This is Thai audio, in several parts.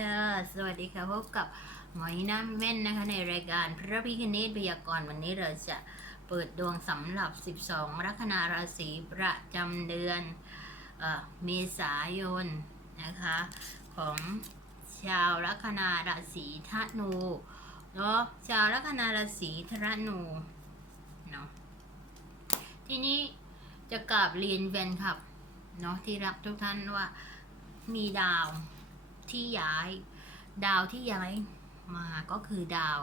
ค่ะสวัสดีค่ะพบกับหมอยน้ำแม่นนะคะในรายการพระพิคเนตพยากรณ์วันนี้เราจะเปิดดวงสำหรับ 12 ลัคนาราศีประจำเดือนเอเมษายนนะคะของชาวลัคนาราศีธนูเนาะชาวลัคนาราศีธนูเนาะทีนี้จะกราบเรียนแฟนคลับเนาะที่รักทุกท่านว่ามีดาว ที่ย้าย ดาวที่ย้ายมาก็คือดาว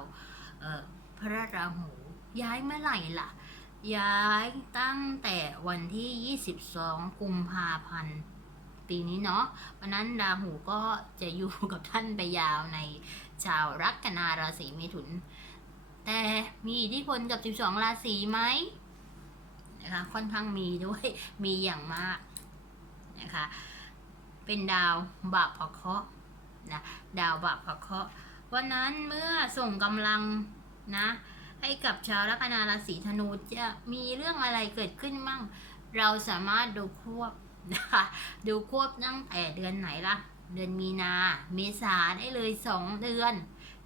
พระราหูย้ายเมื่อไหร่ล่ะ ย้ายตั้งแต่วันที่ 22 กุมภาพันธ์ปีนี้เนาะวันนั้นราหูก็จะอยู่กับท่านไปยาวในชาวรักนาราศีเมถุน แต่มีอิทธิพลกับ 12 ราศีไหมนะคะค่อนข้างมีด้วยมีอย่างมากนะคะ เป็นดาวบาปพะเคาะนะดาวบาปพะเคาะวันนั้นเมื่อส่งกำลังนะให้กับชาวลัคนาราศีธนูจะมีเรื่องอะไรเกิดขึ้นมั่ง เราสามารถดูควบนะคะดูควบตั้งแต่เดือนไหนล่ะ เดือนมีนา เมษาได้เลย 2 เดือน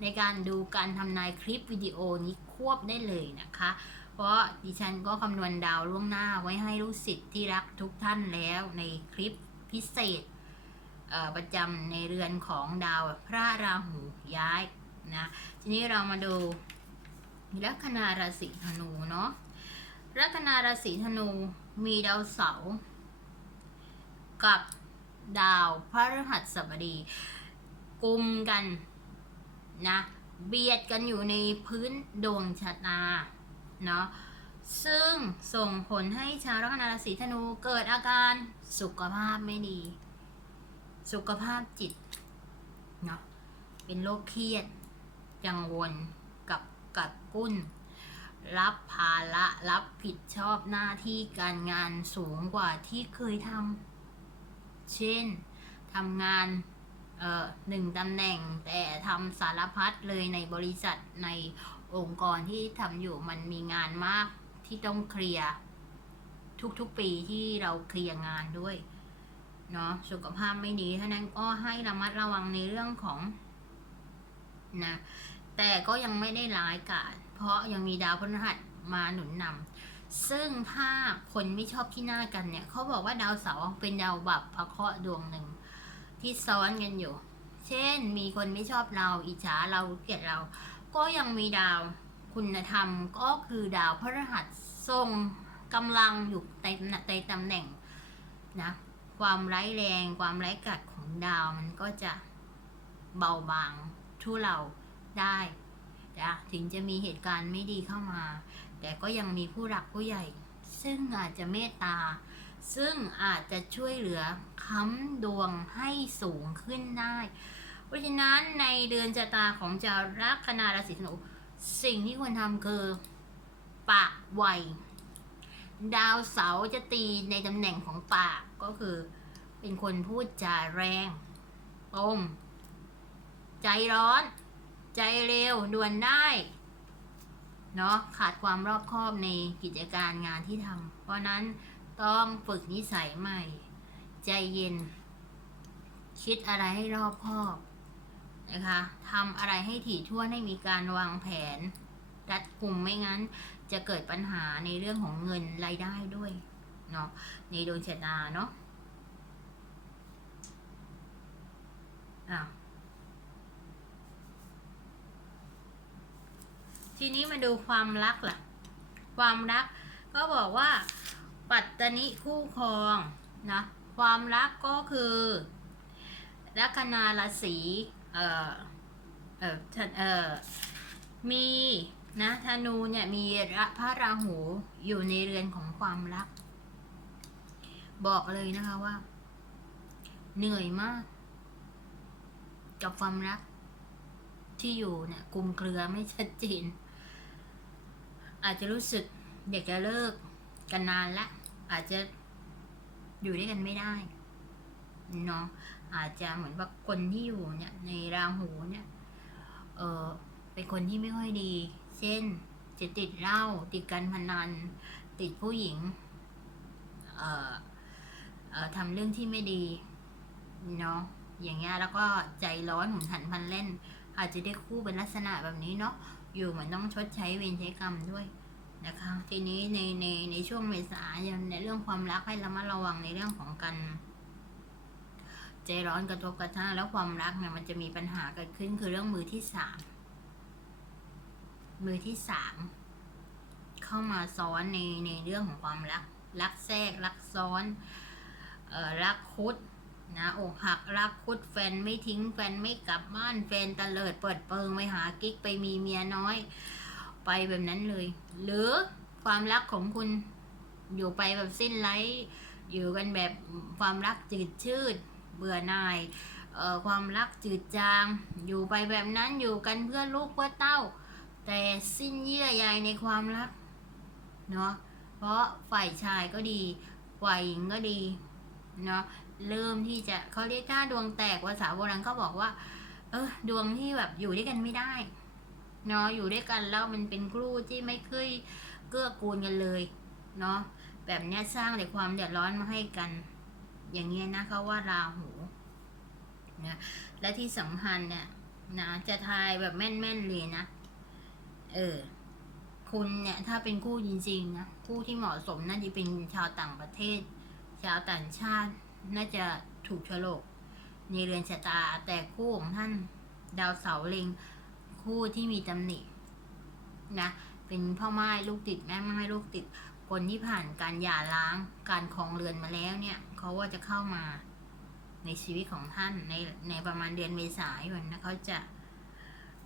ในการดูการทำนายคลิปวิดีโอนี้ควบได้เลยนะคะ เพราะดิฉันก็คำนวณดาวล่วงหน้าไว้ให้ลูกศิษย์ที่รักทุกท่านแล้วในคลิปพิเศษ ประจำในเรือนของดาวพระราหูย้ายนะทีนี้เรามาดูลัคนาราศีธนูเนาะลัคนาราศีธนูมีดาวเสาร์กับดาวพระฤหัสบดีกลุ่มกันนะเบียดกันอยู่ในพื้นดวงชะตาเนาะซึ่งส่งผลให้ชาวลัคนาราศีธนูเกิดอาการสุขภาพไม่ดี สุขภาพจิตเนาะเป็นโรคเครียดกังวลกับกัดกุ้น รับภาระรับผิดชอบหน้าที่การงานสูงกว่าที่เคยทำเช่นทำงานเอ่อหนึ่งตำแหน่งแต่ทำสารพัดเลยในบริษัทในองค์กรที่ทำอยู่มันมีงานมากที่ต้องเคลียร์ทุกๆปีที่เราเคลียร์งานด้วย เนาะสุขภาพไม่ดีเท่านั้นก็ให้ระมัดระวังในเรื่องของนะแต่ก็ยังไม่ได้ร้ายกาจเพราะยังมีดาวพฤหัสมาหนุนนำซึ่งถ้าคนไม่ชอบที่หน้ากันเนี่ยเขาบอกว่าดาวเสาร์เป็นดาวบับพระเคราะห์ดวงหนึ่งที่ซ้อนกันอยู่ เช่น มีคนไม่ชอบเราอิจฉาเราเกลียดเรา ก็ยังมีดาวคุณธรรมก็คือดาวพฤหัสทรงกำลังอยู่ในตำแหน่งนะ ความร้ายแรง ความร้ายกาจของดาวมันก็จะเบาบางทุเราได้นะถึงจะมีเหตุการณ์ไม่ดีเข้ามา แต่ก็ยังมีผู้หลักผู้ใหญ่ ซึ่งอาจจะเมตตา ซึ่งอาจจะช่วยเหลือค้ำดวงให้สูงขึ้นได้ เพราะฉะนั้นในเดือนชะตาของชาวลัคนาราศีธนูสิ่งที่ควรทำคือปากไว ดาวเสาร์จะตีในตำแหน่งของปากก็คือ เป็นคนพูดจาแรงตรงใจร้อน ใจเร็วด่วนได้เนาะขาดความรอบคอบในกิจการงานที่ทำเพราะนั้นต้องฝึกนิสัยใหม่ ใจเย็น คิดอะไรให้รอบคอบนะคะทำอะไรให้ถี่ถ้วนให้มีการวางแผน รัดกลุ่มไม่งั้น จะเกิดปัญหาในเรื่องของเงินรายได้ด้วยเนาะในดวงชะตาเนาะอะทีนี้มาดูความรักล่ะ ความรักก็บอกว่า ปัตตนิคู่ครองนะความรักก็คือลัคนาราศีเอ่อเอ่อเอ่อมี นะธนูเนี่ยมีพระราหูอยู่ในเรือนของความรัก บอกเลยนะคะว่า เหนื่อยมาก กับความรัก ที่อยู่เนี่ยกลุ่มเครือไม่ชัดเจน อาจจะรู้สึกอยากจะเลิกกันนานละอาจจะอยู่ด้วยกันไม่ได้เนาะอาจจะเหมือนว่าคนที่อยู่เนี่ยในราหูเนี่ยเออเป็นคนที่ไม่ค่อยดี เช่น จะติดเหล้าติดการพนัน ติดผู้หญิงเเทำเรื่องที่ไม่ดีเนาะอย่างเงี้ยแล้วก็ใจร้อนหมุนหันพันเล่น อาจจะได้คู่เป็นลักษณะแบบนี้เนาะอยู่เหมือนต้องชดใช้เวรใช้กรรมด้วยนะคะทีนี้ในในในช่วงเมษายนในเรื่องความรักให้ระมัดระวังในเรื่องของการใจร้อนกระทบกระทั่งแล้วความรักเนี่ยมันจะมีปัญหาเกิดขึ้นคือเรื่องมือที่สาม มือที่สามเข้ามาซ้อนในในเรื่องของความรัก รักแทรก รักซ้อนเอ่อรักคุดนะอกหักรักคุดแฟนไม่ทิ้งแฟนไม่กลับบ้านแฟนตะเลิดเปิดเปิงไปหากิ๊กไปมีเมียน้อย ไปแบบนั้นเลย หรือความรักของคุณอยู่ไปแบบสิ้นไร้อยู่กันแบบความรักจืดชืด เบื่อหน่ายความรักจืดจาง อยู่ไปแบบนั้นอยู่กันเพื่อลูกเพื่อเต้า แต่สิ้นเยื่อใยในความรักเนาะเพราะฝ่ายชายก็ดีฝ่ายหญิงก็ดีเนาะเริ่มที่จะเขาเรียกถ้าดวงแตกภาษาโบราณเขาบอกว่า เออดวงที่แบบอยู่ด้วยกันไม่ได้เนาะอยู่ด้วยกันแล้วมันเป็นครูที่ไม่เคยเกื้อกูลกันเลยเนาะแบบนี้สร้างแต่ความเดือดร้อนมาให้กัน อย่างเงี้ยนะเขาว่าราหูนะและที่สำคัญเนี่ยนะจะทายแบบแม่นๆเลยนะ เออ คุณเนี่ยถ้าเป็นคู่จริงๆนะคู่ที่เหมาะสมน่าจะเป็นชาวต่างประเทศ ชาวต่างชาติน่าจะถูกฉลกในเรือนชะตา แต่คู่ของท่านดาวเสาร์เล็งคู่ที่มีตำหนินะเป็นพ่อไม้ลูกติดแม่ไม้ลูกติดคนที่ผ่านการหย่าร้างการครองเรือนมาแล้วเนี่ยเขาว่าจะเข้ามาในชีวิตของท่านในในประมาณเดือนเมษายนนะเขาจะ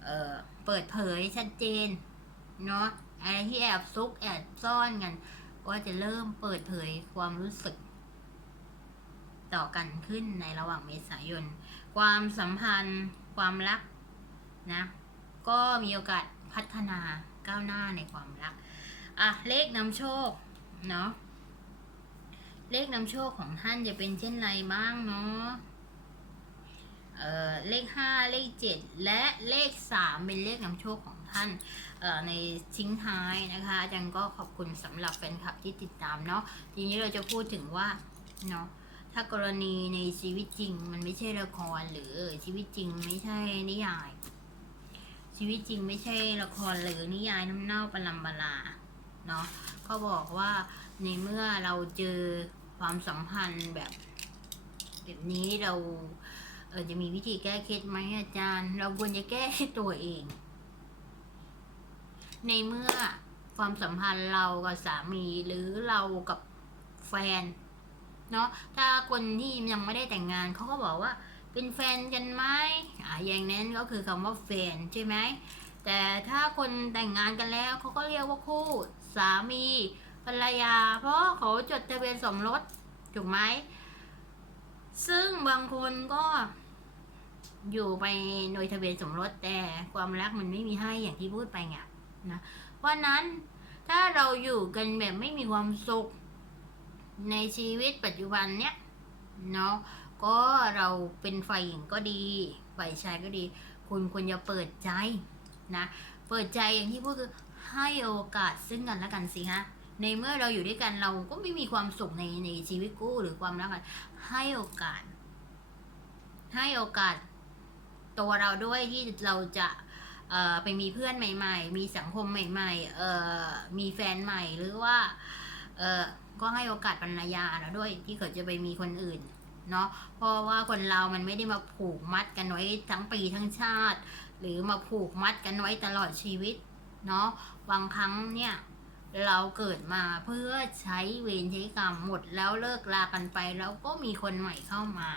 เออเปิดเผยชัดเจนเนาะอะไรที่แอบซุกแอบซ่อนกัน ก็จะเริ่มเปิดเผยความรู้สึก ต่อกันขึ้นในระหว่างเมษายน ความสัมพันธ์ ความรักนะ ก็มีโอกาสพัฒนาก้าวหน้าในความรัก อะ เลขนำโชค เนาะ เลขนำโชคของท่านจะเป็นเช่นไรบ้างเนาะ เเลขห้าเลขเจ็ดและเลขสามเป็นเลขนำโชคของท่านในทิ้งท้ายนะคะอาจารย์ก็ขอบคุณสำหรับแฟนคลับที่ติดตามเนาะทีนี้เราจะพูดถึงว่าเนาะถ้ากรณีในชีวิตจริง มันไม่ใช่ละครหรือชีวิตจริงไม่ใช่นิยาย ชีวิตจริงไม่ใช่ละครหรือนิยายน้ำเน่าปลัมบลาเนาะเขาบอกว่าในเมื่อเราเจอความสัมพันธ์แบบ แบบนี้เรา เออจะมีวิธีแก้เคล็ดไหมอาจารย์ เราควรจะแก้ตัวเอง ในเมื่อความสัมพันธ์เรากับสามีหรือเรากับแฟนเนาะถ้าคนที่ยังไม่ได้แต่งงานเขาก็บอกว่า เป็นแฟนกันไหมอ่าอย่างนั้นก็คือคำว่าแฟนใช่ไหมแต่ถ้าคนแต่งงานกันแล้วเขาก็เรียกว่าคู่สามีภรรยา เพราะเขาจดทะเบียนสมรสถูกไหม ซึ่งบางคนก็อยู่ไปโดยทะเบียนสมรสแต่ความรักมันไม่มีให้อย่างที่พูดไปไงนะเพราะนั้นถ้าเราอยู่กันแบบไม่มีความสุขในชีวิตปัจจุบันเนี้ยเนาะก็เราเป็นฝ่ายหญิงก็ดีฝ่ายชายก็ดี คุณควรจะเปิดใจนะ เปิดใจอย่างที่พูดคือให้โอกาสซึ่งกันและกันสิฮะ ในเมื่อเราอยู่ด้วยกันเราก็ไม่มีความสุขในในชีวิตคู่หรือความรักกันให้โอกาส ให้โอกาส ตัวเราด้วยที่เราจะเอ่อไปมีเพื่อนใหม่ ๆ มีสังคมใหม่ๆเอ่อมีแฟนใหม่หรือว่าเอ่อก็ให้โอกาสภรรยาเราด้วยที่เขาจะไปมีคนอื่นเนาะเพราะว่าคนเรามันไม่ได้มาผูกมัดกันไว้ทั้งปีทั้งชาติ หรือมาผูกมัดกันไว้ตลอดชีวิตเนาะบางครั้งเนี่ย เราเกิดมาเพื่อใช้เวรใช้กรรมหมดแล้วเลิกลากันไป แล้วก็มีคนใหม่เข้ามา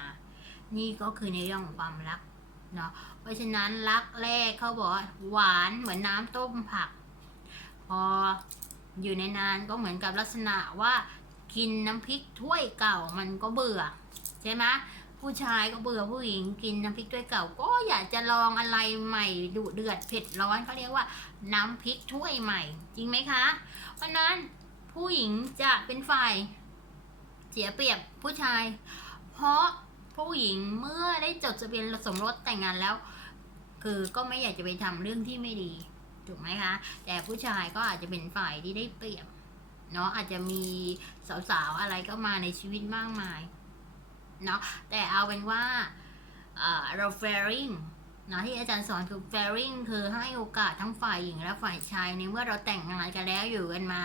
นี่ก็คือในเรื่องของความรักเนาะเพราะฉะนั้นรักแรกเขาบอกว่าหวานเหมือนน้ำต้มผัก พออยู่ในนานก็เหมือนกับลักษณะว่ากินน้ำพริกถ้วยเก่ามันก็เบื่อ ใช่ไหม ผู้ชายก็เบื่อผู้หญิงกินน้ำพริกถ้วยเก่า ก็อยากจะลองอะไรใหม่ดุเดือดเผ็ดร้อนเขาเรียกว่า น้ำพริกถ้วยใหม่ จริงไหมคะเพราะนั้นผู้หญิงจะเป็นฝ่ายเสียเปรียบผู้ชาย เพราะผู้หญิงเมื่อได้จดทะเบียนสมรสแต่งงานแล้ว คือก็ไม่อยากจะไปทำเรื่องที่ไม่ดีถูกไหมคะ แต่ผู้ชายก็อาจจะเป็นฝ่ายที่ได้เปรียบเนาะอาจจะมีสาวๆอะไรก็มาในชีวิตมากมาย เนาะแต่เอาเป็นว่าเรา fairing นะที่อาจารย์สอนคือ fairing คือให้โอกาสทั้งฝ่ายหญิงและฝ่ายชายในเมื่อเราแต่งงานกันแล้วอยู่กันมา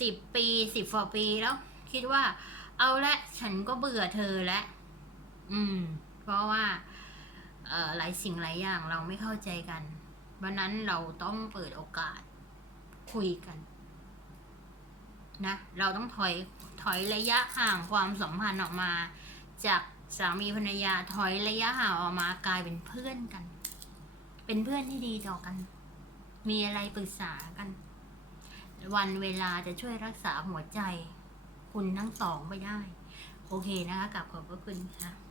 สิบปีสิบฟอปีแล้ว คิดว่า เอาละฉันก็เบื่อเธอแล้วอืม เพราะว่าหลายสิ่งหลายอย่างเราไม่เข้าใจกันเพราะนั้นเราต้องเปิดโอกาสคุยกัน นะ เราต้องถอยถอยระยะห่างความสัมพันธ์ออกมา จากสามีภรรยาถอยระยะห่างออกมากลายเป็นเพื่อนกัน เป็นเพื่อนที่ดีต่อกัน มีอะไรปรึกษากัน วันเวลาจะช่วยรักษาหัวใจ คุณทั้งสองไปได้ โอเคนะคะกลับขอบพระคุณค่ะ